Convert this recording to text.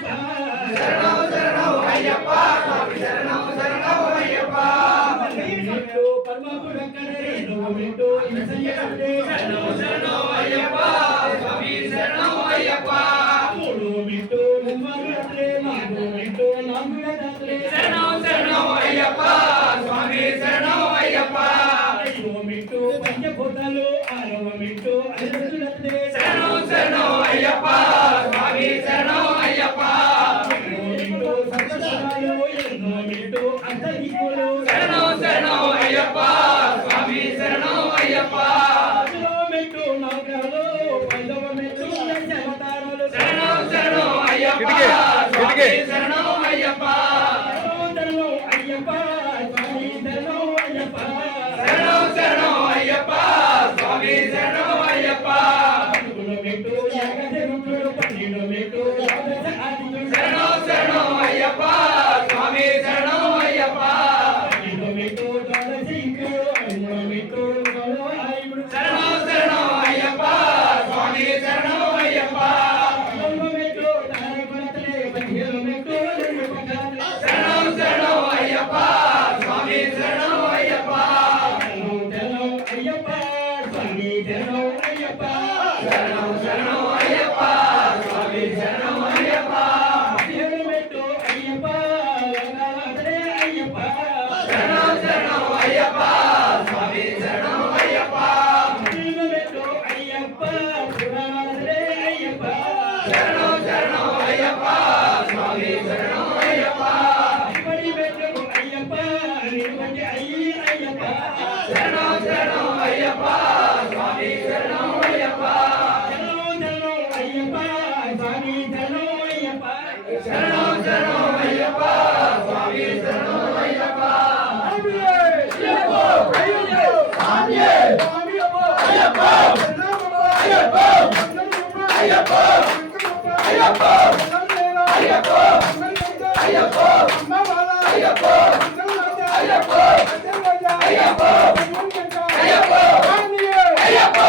శరణం శరణం అయ్యప్ప స్వామి శరణం శరణం అయ్యప్ప మిట్టు పరమపురక్కడే నువ్వు మిట్టు ఇసయ్యడే శరణం శరణం అయ్యప్ప స్వామి శరణం అయ్యప్ప మూడు మిట్టు నిమ్మరులే నాలుగు మిట్టు నాలుగులే శరణం శరణం అయ్యప్ప స్వామి శరణం అయ్యప్ప ఐదో మిట్టు పంచభూతాలు ఆరవ మిట్టు అరిదులే శరణం శరణం అయ్యప్ప స్వామి శరణం అయ్యప్ప మిట్టు సర్వసరాలు ఎన్నో మిట్టు అంతరికులు శరణం శరణం అయ్యప్ప స్వామి శరణం అయ్యప్ప ఐదో మిట్టు నౌకలు ఐదవ మిట్టు దశావతారాలు శరణం శరణం అయ్యప్ప స్వామి శరణం అయ్యప్ప శరణం అయ్యప్ప స్వామి శరణం అయ్యప్ప శరణం శరణం అయ్యప్ప స్వామి శరణం అయ్యప్ప మిట్టు యాగదేవుడు పన్నెండు మిట్టు ద్వాదశ ఆదిత్యుడు శరణం శరణం అయ్యప్ప స్వామి శరణం అయ్యప్ప ఐదో మిట్టు ద్వాదశ ఇంద్రుడు మూడు మిట్టు గౌరవాయుడు శరణం శరణం అయ్యప్ప స్వామి శరణం అయ్యప్ప నాలుగవ మిట్టు తారకరత్నే పదిహేను మిట్టు రెండు పక్కన శరణం శరణం అయ్యప్ప స్వామి శరణం అయ్యప్ప శరణం అయ్యప్ప స్వామి శరణం అయ్యప్ప శరణం శరణం అయ్యప్ప స్వామి శరణం అయ్యప్ప పదిహేను మిట్టు అయ్యప్ప రంగనాథనే అయ్యప్ప శరణం శరణం అయ్యప్ప స్వామి శరణం అయ్యప్ప పదిహేను మిట్టు అయ్యప్ప పురాణాథనే అయ్యప్ప శరణం శరణం అయ్యప్ప స్వామి శరణం అయ్యప్ప పది మిట్టు అయ్యప్ప నిరుపతి అయ్యప్ప శరణం శరణం అయ్యప్ప స్వామి శరణం అయ్యప్ప శరణం శరణం అయ్యప్ప స్వామి శరణం అయ్యప్ప అయ్యప్ప